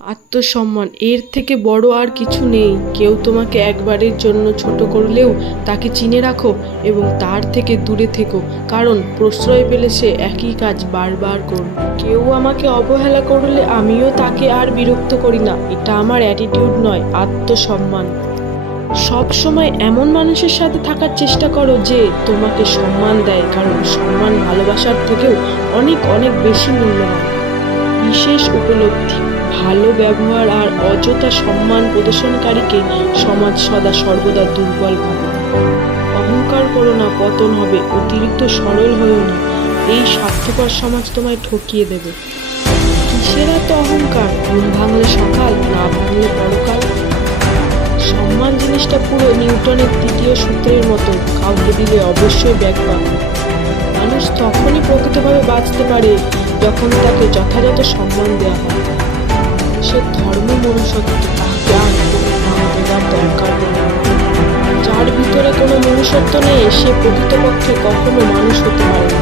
আত্মসম্মান এর থেকে বড় আর কিছু নেই। কেউ তোমাকে একবারের জন্য ছোট করলেও তাকে চিনে রাখো এবং তার থেকে দূরে থেকো, কারণ প্রশ্রয় পেলে সে একই কাজ বারবার করবে। কেউ আমাকে অবহেলা করলে আমিও তাকে আর বিরক্ত করি না। এটা আমার অ্যাটিটিউড নয়, আত্মসম্মান। সব সময় এমন মানুষের সাথে থাকার চেষ্টা করো যে তোমাকে সম্মান দেয়, কারণ সম্মান ভালোবাসার থেকেও অনেক অনেক বেশি মূল্যবান। বিশেষ উপলব্ধি: ভালো ব্যবহার আর অযথা সম্মান প্রদর্শনকারীকে সমাজ সদা সর্বদা দুর্বল ভাবে। অহংকার করো না, পতন হবে। অতিরিক্ত সরল হয়েও না, এই স্বার্থপর সমাজ তোমায় ঠকিয়ে দেবে। কিসের এত অহংকার? ঘুম ভাঙলে সকাল, না ভাঙলে পরকাল। সম্মান জিনিসটা পুরো নিউটনের তৃতীয় সূত্রের মতো, কাউকে দিলে অবশ্যই ব্যাক পাবে। মানুষ তখনই প্রকৃতভাবে বাঁচতে পারে যখন তাকে যথাযথ সম্মান দেওয়া হয়। সে ধর্ম মনুষ্যত্ব, তাকে আর কোনো নাম দেওয়ার দরকার নেই। যার ভিতরে কোনো মনুষ্যত্ব নেই সে প্রকৃতপক্ষে কখনো মানুষ হতে পারে না।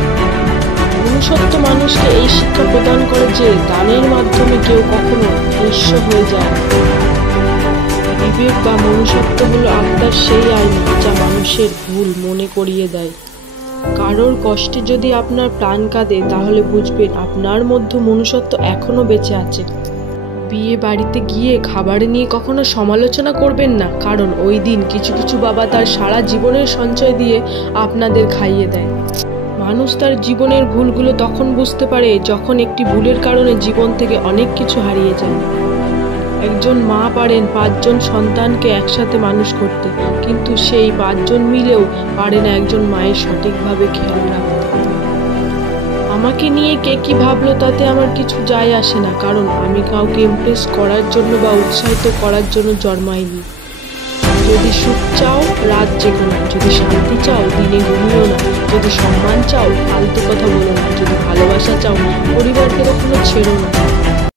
মনুষ্যত্ব মানুষকে এই শিক্ষা প্রদান করে যে দানের মাধ্যমে কেউ কখনো নিঃস্ব হয়ে যায়। বিবেক বা মনুষ্যত্ব হলো আত্মার সেই আইনা যা মানুষের ভুল মনে করিয়ে দেয়। কারোর কষ্টে যদি আপনার প্রাণ কাঁদে, তাহলে বুঝবেন আপনার মধ্যে মনুষ্যত্ব এখনো বেঁচে আছে। বিয়ে বাড়িতে গিয়ে খাবার নিয়ে কখনো সমালোচনা করবেন না, কারণ ওই দিন কিছু কিছু বাবা তার সারা জীবনের সঞ্চয় দিয়ে আপনাদের খাইয়ে দেয়। মানুষ তার জীবনের ভুলগুলো তখন বুঝতে পারে যখন একটি ভুলের কারণে জীবন থেকে অনেক কিছু হারিয়ে যায়। একজন মা পারেন 5 জন সন্তানকে একসাথে মানুষ করতে, কিন্তু সেই 5 জন মিলেও পারে না একজন মায়ের সঠিকভাবে খেয়াল রাখতে। আমাকে নিয়ে কে কি ভাবলো তাতে আমার কিছু যায় আসে না, কারণ আমি কাউকে ইমপ্রেস করার জন্য বা উৎসাহিত করার জন্য জন্মাইনি। যদি সুখ চাও রাত জেগো না, যদি শান্তি চাও দিনে ঘুমিও না, যদি সম্মান চাও ফালতু কথা বলো না, যদি ভালোবাসা চাও পরিবারকে কখনো ছেড়ো না।